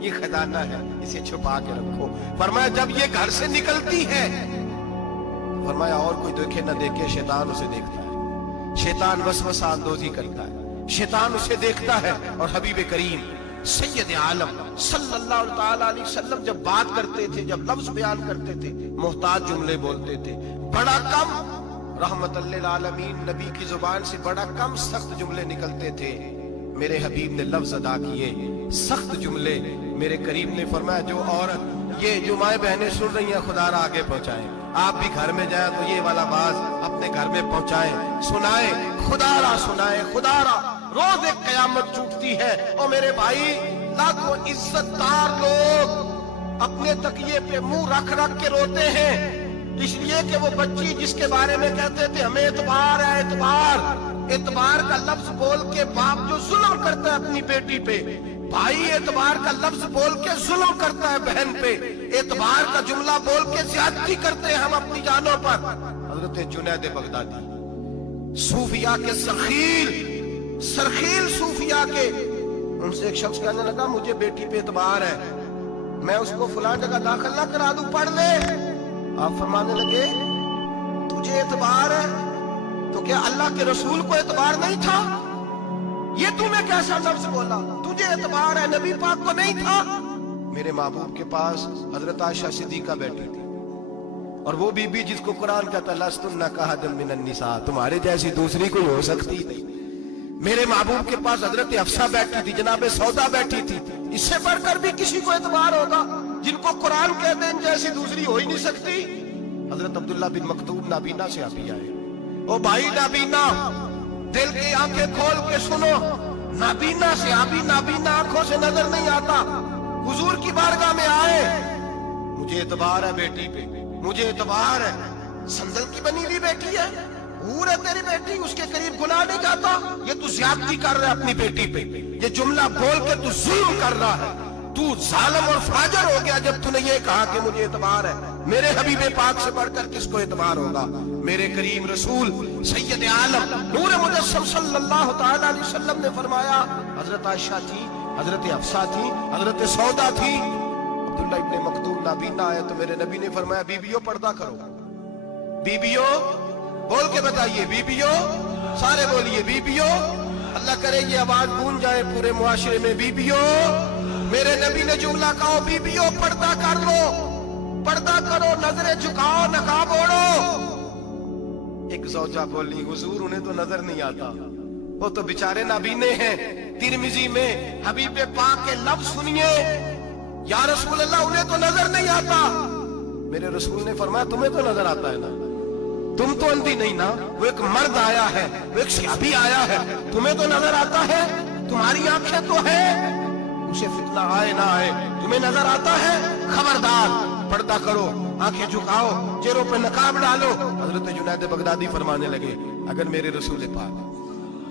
یہ خزانہ ہے، اسے چھپا کے رکھو۔ فرمایا جب یہ گھر سے نکلتی ہے، فرمایا اور کوئی دیکھے نہ دیکھے، شیطان اسے دیکھتا ہے، شیطان وسوسہ اندوزی کرتا ہے، شیطان اسے دیکھتا ہے۔ اور حبیب کریم سید عالم صلی اللہ تعالی علیہ وسلم جب بات کرتے تھے، جب لفظ بیان کرتے تھے، محتاط جملے بولتے تھے، بڑا کم، رحمت للعالمین نبی کی زبان سے بڑا کم سخت جملے نکلتے تھے۔ میرے حبیب نے لفظ ادا کیے، سخت جملے۔ میرے کریم نے فرمایا جو عورت، یہ جو مائیں بہنیں سن رہی ہیں، خدا را آگے پہنچائیں، آپ بھی گھر میں جائیں تو یہ والا باز اپنے گھر میں پہنچائیں، سنائیں، خدا را سنائیں، خدا را۔ روز ایک قیامت ٹوٹتی ہے، اور میرے بھائی لاکھوں عزت دار لوگ اپنے تکیے پہ منہ رکھ رکھ کے روتے ہیں، اس لیے کہ وہ بچی جس کے بارے میں کہتے تھے ہمیں اعتبار ہے، اعتبار کا لفظ بول کے باپ جو ظلم کرتا ہے اپنی بیٹی پہ، بھائی اعتبار کا لفظ بول کے ظلم کرتا ہے بہن پہ، اعتبار کا جملہ بول کے زیادتی کرتے ہیں ہم اپنی جانوں پر۔ حضرت جنید بغدادی، صوفیاء کے سرخیل صوفیاء کے، ان سے ایک شخص کہنے لگا مجھے بیٹی پہ اعتبار ہے، میں اس کو فلاں جگہ داخل نہ کرا دوں، پڑھ لے۔ آپ فرمانے لگے تجھے اعتبار ہے تو کیا اللہ کے رسول کو اعتبار نہیں تھا؟ یہ تو نے کیسا لفظ بولا؟ تجھے اعتبار ہے، نبی پاک کو نہیں تھا؟ میرے محبوب کے پاس حضرت عائشہ صدیقہ بیٹھی تھی، اور وہ بی بی جس کو قرآن کہتا لستن کاحد من النساء، تمہارے جیسی دوسری کوئی ہو سکتی نہیں۔ میرے محبوب کے پاس حضرت حفصہ بیٹھی تھی، جناب سودا بیٹھی تھی، اس سے بڑھ کر بھی کسی کو اعتبار ہوگا؟ جن کو قرآن کہتے ہیں ان جیسی دوسری ہو ہی نہیں سکتی۔ حضرت عبداللہ بن مکتوم نابینا سے ابھی آئے، او بھائی نابینا، دل کی آنکھیں کھول کے سنو، نابینا سے ابھی نابینا آنکھوں سے نظر نہیں آتا، حضور کی بارگاہ میں آئے، مجھے اعتبار ہے بیٹی پہ، مجھے اعتبار ہے، سندل کی بنی ہوئی بیٹی ہے، حور ہے تیری بیٹی، اس کے قریب گناہ نہیں جاتا، یہ تو زیادتی کر رہا ہے اپنی بیٹی پہ، یہ جملہ بول کے تو ظلم کر رہا ہے، تو ظالم اور فاجر ہو گیا جب تو نے یہ کہا کہ مجھے اعتبار ہے۔ میرے حبیب پاک سے بڑھ کر کس کو اعتبار ہوگا؟ میرے کریم رسول سید عالم نور مجسم صلی اللہ تعالی علیہ وسلم نے فرمایا، حضرت عائشہ تھی، حضرت حفصہ تھی، حضرت سودا تھی، عبداللہ ابن مکتوم نابینا آئے تو میرے نبی نے فرمایا بیبیوں پردہ کرو، بیبیوں بول کے بتائیے، بیبیوں، سارے بولیے بیبیوں، اللہ کرے یہ آواز گونج جائے پورے معاشرے میں، بیبیوں۔ میرے نبی نے جملہ کہا بیبیوں پردہ کر لو، پردہ کرو، نظریں جھکاؤ، نقاب اوڑھو۔ ایک زوجہ بولی حضور انہیں تو نظر نہیں آتا، وہ تو بیچارے نابینے ہیں۔ ترمذی میں حبیب پاک کے لفظ سنیے، یا رسول اللہ انہیں تو نظر نہیں آتا۔ میرے رسول نے فرمایا تمہیں تو نظر آتا ہے نا، تم تو اندھی نہیں نا، وہ ایک مرد آیا ہے، وہ ایک صحابی آیا ہے، تمہیں تو نظر آتا ہے، تمہاری آنکھیں تو ہے، اسے فتنہ آئے نہ آئے تمہیں نظر آتا ہے، خبردار پردہ کرو، آنکھیں جھکاؤ، چہروں پہ نقاب ڈالو۔ حضرت جنید بغدادی فرمانے لگے اگر میرے رسول پاک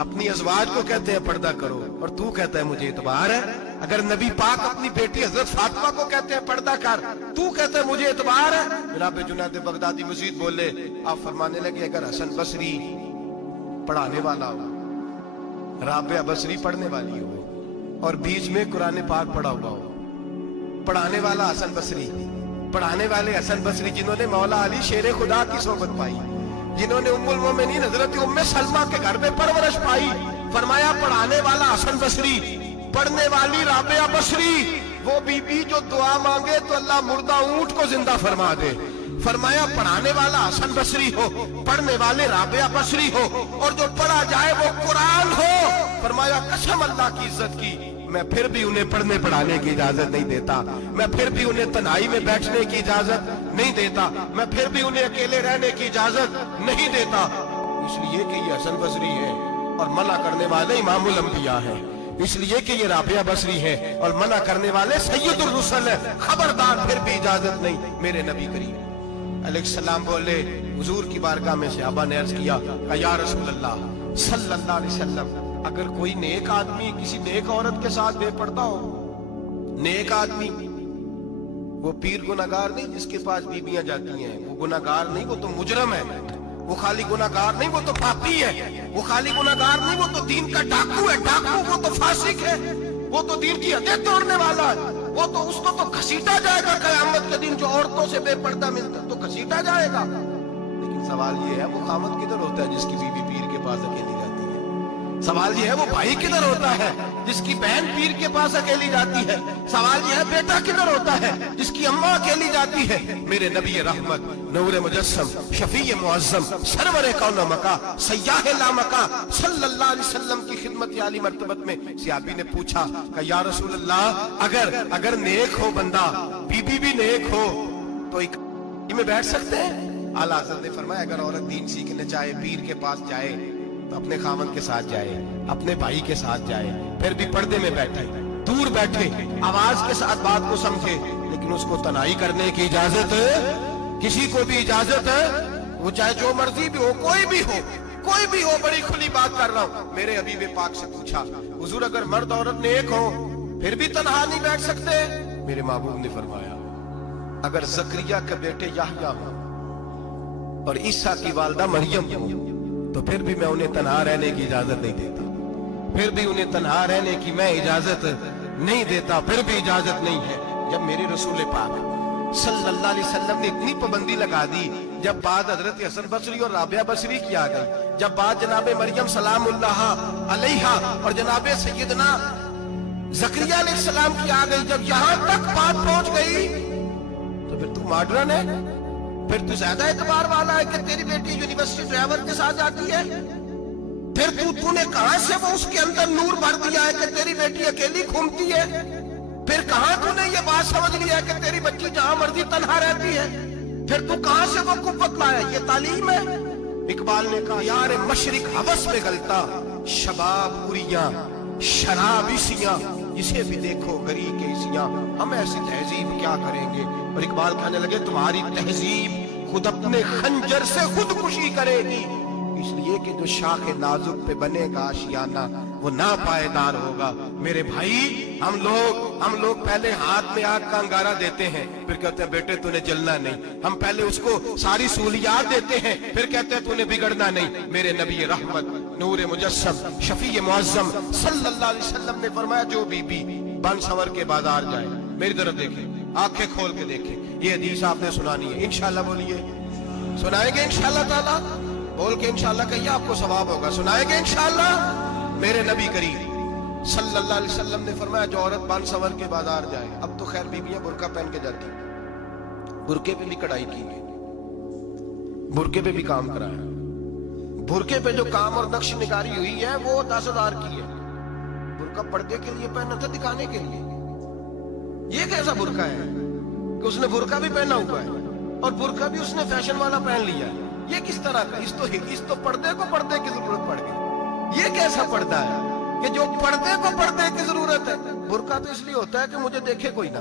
اپنی ازواج کو کہتے ہیں پردہ کرو اور تو کہتا ہے مجھے اعتبار ہے، اگر نبی پاک اپنی بیٹی حضرت فاطمہ کو کہتے ہیں پردہ کر، تو کہتا ہے مجھے اعتبار ہے۔ جناب جنید بغدادی مزید بولے، آپ فرمانے لگے اگر حسن بصری پڑھانے والا ہو، رابعہ بصری پڑھنے والی ہو، اور بیچ میں قرآن پاک پڑھا ہوا ہو، پڑھانے والا حسن بصری، پڑھانے والے حسن بصری جنہوں نے مولا علی شیر خدا کی صحبت پائی، جنہوں نے ام المومنین حضرت ام سلمہ کے گھر میں پرورش پائی، فرمایا پڑھانے والا حسن بصری، پڑھنے والی رابعہ بصری، وہ بی بی جو دعا مانگے تو اللہ مردہ اونٹ کو زندہ فرما دے۔ فرمایا پڑھانے والا حسن بصری ہو، پڑھنے والے رابعہ بصری ہو، اور جو پڑھا جائے وہ قرآن ہو۔ فرمایا قسم اللہ کی عزت کی، میں پھر بھی انہیں پڑھنے پڑھانے کی اجازت نہیں دیتا، میں پھر بھی انہیں تنہائی میں بیٹھنے کی اجازت نہیں دیتا، میں پھر بھی انہیں اکیلے رہنے کی اجازت نہیں دیتا، اس لیے کہ یہ حسن بصری ہے اور منع کرنے والے امام الانبیاء ہیں، اس لیے کہ یہ رابعہ بصری ہے اور منع کرنے والے سید الرسل ہیں، خبردار پھر بھی اجازت نہیں۔ میرے نبی کریم علیہ السلام بولے، حضور کی بارگاہ میں صحابہ نے عرض کیا کہ یا رسول اللہ صلی اللہ علیہ وسلم، اگر کوئی نیک آدمی کسی نیک عورت کے ساتھ بے پردہ ہو، نیک آدمی، وہ پیر گناہگار نہیں جس کے پاس بیویاں جاتی ہیں، وہ گناہگار نہیں، وہ تو مجرم ہے، وہ خالی گناہگار نہیں، وہ تو پاپی ہے، وہ خالی گناہگار نہیں، وہ تو دین کا ڈاکو ہے، ڈاکو وہ تو فاسق ہے، وہ تو دین کی حدیں توڑنے والا ہے، وہ تو اس کو تو گھسیٹا جائے گا قیامت کے دن، جو عورتوں سے بے پردہ ملتا تو گھسیٹا جائے گا۔ لیکن سوال یہ ہے وہ خامد کدھر ہوتا ہے جس کی بیوی پیر کے پاس اکیلی جاتی ہے؟ سوال یہ ہے وہ بھائی کدھر ہوتا ہے جس کی بہن پیر کے پاس اکیلی جاتی ہے؟ سوال یہ ہے بیٹا کدھر ہوتا ہے جس کی اماں اکیلی جاتی ہے؟ میرے نبی رحمت، نور مجسم، شفیع معظم، سرور کون مکا، سیاح لامکا صلی اللہ علیہ وسلم کی خدمت عالی مرتبت میں صحابی نے پوچھا کہ یا رسول اللہ اگر نیک ہو بندہ، بی بی بھی نیک ہو تو ایک میں بیٹھ سکتے ہیں؟ اعلیٰ حضرت نے فرمایا اگر عورت دین سیکھنے چاہے، پیر کے پاس جائے تو اپنے خامن کے ساتھ جائے، اپنے بھائی کے ساتھ جائے، پھر بھی پردے میں بیٹھے، دور بیٹھے، آواز کے ساتھ بات کو سمجھے، لیکن اس کو تنہائی کرنے کی اجازت ہے؟ کسی کو بھی اجازت ہے؟ وہ چاہے جو مرضی بھی ہو، کوئی بھی ہو، بڑی کھلی بات کر رہا ہوں۔ میرے حبیب پاک سے پوچھا حضور اگر مرد عورت نیک ہو پھر بھی تنہا نہیں بیٹھ سکتے؟ میرے محبوب نے فرمایا اگر زکریا کے بیٹے یحییٰ ہوں اور عیسیٰ کی والدہ مریم ہو تو پھر بھی میں انہیں تنہا رہنے کی اجازت نہیں دیتا، پھر بھی انہیں تنہا رہنے کی میں اجازت نہیں دیتا، پھر بھی اجازت نہیں ہے۔ جب میرے رسول پاک صلی اللہ علیہ وسلم نے اتنی پابندی لگا دی، جب بات حضرت حسن بصری اور رابعہ بصری کی آ گئی، جب بات جناب مریم سلام اللہ علیہا اور جناب سیدنا زکریا علیہ السلام کی آ گئی، جب یہاں تک بات پہنچ گئی تو پھر تو ماڈرن ہے، پھر تو زیادہ اعتبار والا ہے کہ تیری بیٹی یونیورسٹی ڈرائیور کے ساتھ جاتی ہے؟ پھر تو نے کہاں سے وہ اس کے اندر نور بھر دیا ہے کہ تیری بیٹی اکیلی گھومتی ہے؟ پھر کہاں تو نے یہ بات سمجھ لیا ہے کہ تیری بچی جہاں مرضی تنہا رہتی ہے؟ پھر تو کہاں سے وہ قوت لایا؟ یہ تعلیم ہے؟ اقبال نے کہا یار مشرق ہوس میں گلتا، شباب اریاں شراب اسیاں، اسے بھی دیکھو گری کے اسیاں، ہم ایسی تہذیب کیا کریں گے؟ اور اقبال کہنے لگے تمہاری تہذیب خود اپنے خنجر سے خودکشی کرے گی، اس لیے کہ جو شاخ نازک پہ بنے گا آشیانہ وہ ناپائیدار ہوگا۔ میرے بھائی ہم لوگ پہلے ہاتھ میں آگ کا انگارہ دیتے ہیں، پھر کہتے ہیں بیٹے تو نے جلنا نہیں، ہم پہلے اس کو ساری سہولیات دیتے ہیں، پھر کہتے ہیں تو نے بگڑنا نہیں۔ میرے نبی رحمت، نور مجسم، شفیع معظم صلی اللہ علیہ وسلم نے فرمایا جو بی بی بن سنور کے بازار جائے، میری طرف دیکھیں، آنکھیں کھول کے دیکھیں، یہ حدیث آپ نے سنانی ہے، انشاءاللہ بولیے، سنائیں گے انشاءاللہ تعالیٰ؟ بول کے انشاءاللہ کہیے آپ کو ثواب ہوگا، سنائیں گے انشاءاللہ؟ میرے نبی کریم صلی اللہ علیہ وسلم نے فرمایا جو عورت بن سنور کے بازار جائے، اب تو خیر بیویاں برقع پہن کے جاتی، برقعے پہ بھی کڑھائی کی گئی، برقعے پہ بھی کام کرایا، برقعے پہ جو کام اور نقش نگاری ہوئی ہے وہ 10,000 کی ہے۔ برقع پردے کے لیے پہنا تھا، دکھانے کے لیے۔ یہ کیسا برقع ہے کہ اس نے برقع بھی پہنا ہوا ہے اور برقع بھی اس نے فیشن والا پہن لیا ہے؟ یہ کس طرح کا؟ اس تو پردے کو پردے کی ضرورت پڑ گئی۔ یہ کیسا پردہ ہے کہ جو پردے کو پردے کی ضرورت ہے؟ برقع تو اس لیے ہوتا ہے کہ مجھے دیکھے کوئی نہ،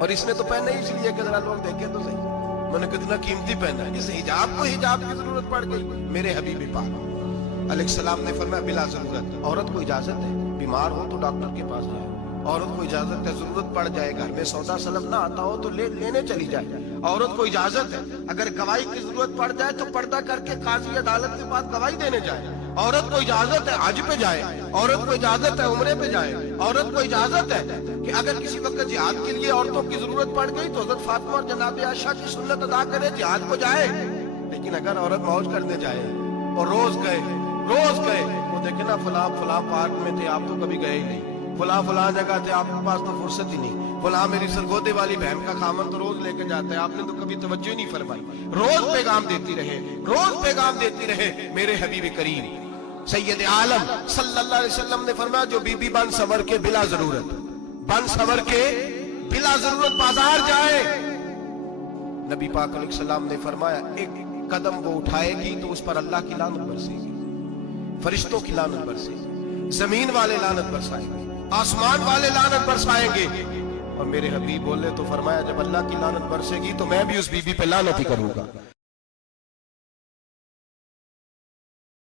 اور اس نے تو پہنا ہی اس لیے کہ ذرا لوگ دیکھیں تو صحیح، میں نے کتنا قیمتی پہنا ہے۔ اس حجاب کو حجاب کی ضرورت پڑ گئی۔ میرے حبیب پاک علیہ السلام نے فرمایا بلا ضرورت، عورت کو اجازت ہے بیمار ہو تو ڈاکٹر کے پاس جائے، عورت کو اجازت ہے ضرورت پڑ جائے گھر میں سودا سلم نہ آتا ہو تو لینے چلی جائے، عورت کو اجازت ہے اگر گواہی کی ضرورت پڑ جائے تو پردہ کر کے قاضی عدالت کے پاس گواہی دینے جائے، عورت کو اجازت ہے حج پہ جائے، عورت کو اجازت ہے عمرے پہ جائے، عورت کو اجازت ہے کہ اگر کسی وقت جہاد کے لیے عورتوں کی ضرورت پڑ گئی تو حضرت فاطمہ اور جناب عائشہ کی سنت ادا کرے، جہاد کو جائے۔ لیکن اگر عورت موج کرنے جائے اور روز گئے وہ دیکھے نا فلاں پارک میں تھے آپ تو کبھی گئے ہی نہیں، فلاں جگہ تھے آپ کے پاس تو فرصت ہی نہیں، فلاں میری سرگودے والی بہن کا خامن تو روز لے کے جاتا ہے آپ نے تو کبھی توجہ نہیں فرمائی۔ روز پیغام دیتی رہے۔ میرے حبیب کریم سید عالم صلی اللہ علیہ وسلم نے فرمایا جو بی بی بن سنور کے بلا ضرورت بازار جائے، نبی پاک علیہ السلام نے فرمایا ایک قدم وہ اٹھائے گی تو اس پر اللہ کی لعنت برسے گی، فرشتوں کی لعنت برسے گی، زمین والے لعنت برسائیں گے، آسمان والے لعنت برسائیں گے۔ اور میرے حبیب بولے تو فرمایا جب اللہ کی لعنت برسے گی تو میں بھی اس بی بی پہ لعنت ہی کروں گا۔